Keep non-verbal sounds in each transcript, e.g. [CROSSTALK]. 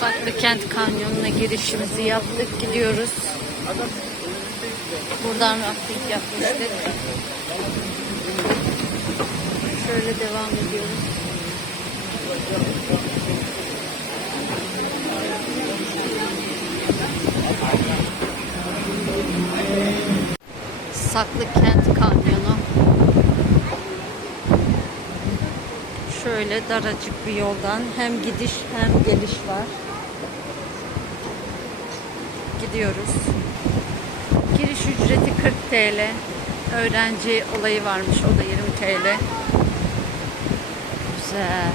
Saklıkent Kanyonu'na girişimizi yaptık. Gidiyoruz. Buradan rafting yapmıştık. Şöyle devam ediyoruz. Saklıkent Kanyonu. Şöyle daracık bir yoldan hem gidiş hem geliş var. Gidiyoruz. Giriş ücreti 40 TL. Öğrenci olayı varmış. O da 20 TL. Güzel.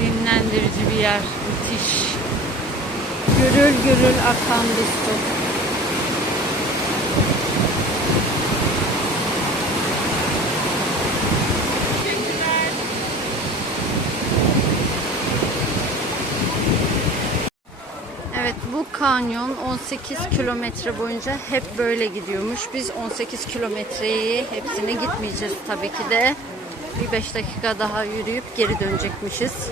Dinlendirici bir yer. Müthiş. Gürül gürül akan bir. Evet bu kanyon 18 kilometre boyunca hep böyle gidiyormuş. Biz 18 kilometreyi hepsine gitmeyeceğiz tabii ki de. Bir 5 dakika daha yürüyüp geri dönecekmişiz.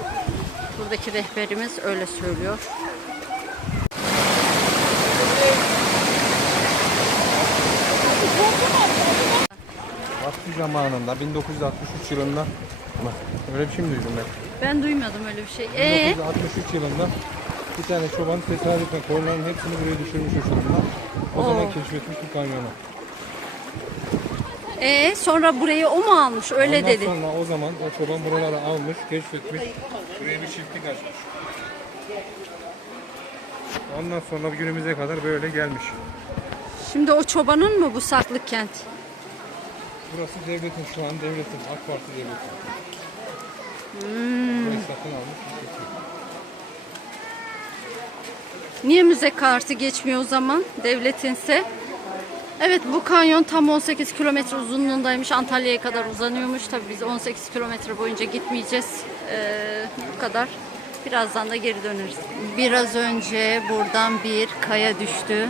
Buradaki rehberimiz öyle söylüyor. Vakti zamanında 1963 yılında öyle bir şey mi duydum ben? Ben duymadım öyle bir şey. Ee, 1963 yılında bir tane çoban tesadüfen koyunların hepsini buraya düşürmüş uçurumda. O zaman Oo. keşfetmiş bu kanyonu. ee, sonra burayı o mu almış? Öyle Ondan dedi. sonra o zaman o çoban buraları almış, keşfetmiş. Buraya bir çiftlik açmış. Ondan sonra günümüze kadar böyle gelmiş. Şimdi o çobanın mı bu saklı kent? Burası devletin şu an devletin, AK Parti devleti. Hmm. Burayı satın almış. işletiyor. Niye müze kartı geçmiyor o zaman devletinse? Evet bu kanyon tam 18 kilometre uzunluğundaymış. Antalya'ya kadar uzanıyormuş. Tabii biz 18 kilometre boyunca gitmeyeceğiz. Ee, bu kadar. Birazdan da geri döneriz. Biraz önce buradan bir kaya düştü.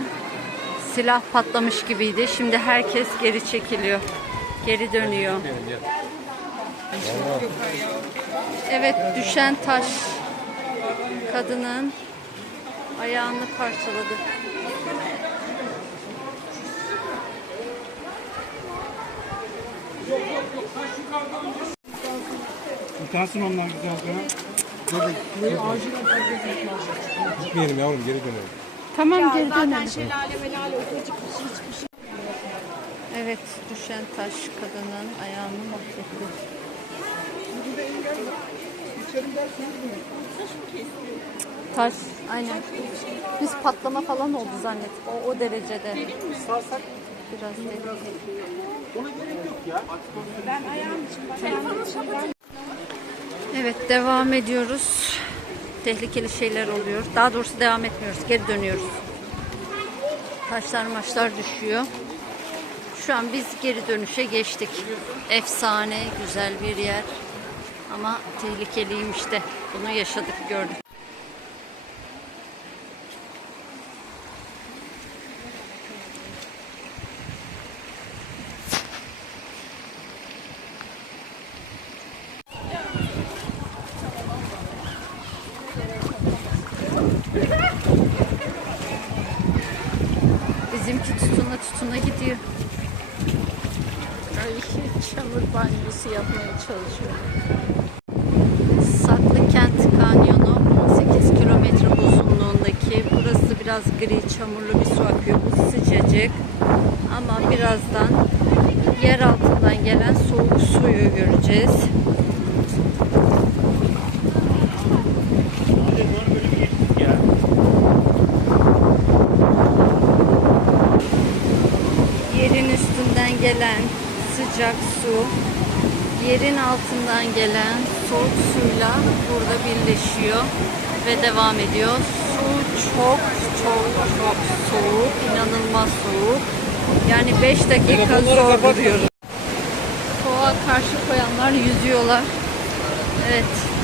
Silah patlamış gibiydi. Şimdi herkes geri çekiliyor. Geri dönüyor. Evet düşen taş kadının ayağını parçaladı. Utansın onlar güzel sonra. Gitmeyelim yavrum geri dönelim. Tamam geri Zaten dönelim. şelale melale ufacık bir şey hiçbir şey. Evet düşen taş kadının ayağını mahvetti. Taş aynen. Biz patlama falan oldu zannet. O, o derecede. Biraz derin. Ben ayağım için ayağım için Evet devam ediyoruz. Tehlikeli şeyler oluyor. Daha doğrusu devam etmiyoruz. Geri dönüyoruz. Taşlar maçlar düşüyor. Şu an biz geri dönüşe geçtik. Efsane, güzel bir yer. Ama tehlikeliymiş de. Bunu yaşadık, gördük. Bizimki tutuna tutuna gidiyor. Ay [LAUGHS] çamur banyosu yapmaya çalışıyor. Saklıkent Kanyonu 18 kilometre uzunluğundaki. Burası biraz gri çamurlu bir su akıyor. Bu sıcacık. Ama birazdan yer altından gelen soğuk suyu göreceğiz. gelen sıcak su, yerin altından gelen soğuk suyla burada birleşiyor ve devam ediyor. Su çok çok çok soğuk, inanılmaz soğuk. Yani 5 dakika zor duruyoruz. Soğuğa karşı koyanlar yüzüyorlar. Evet.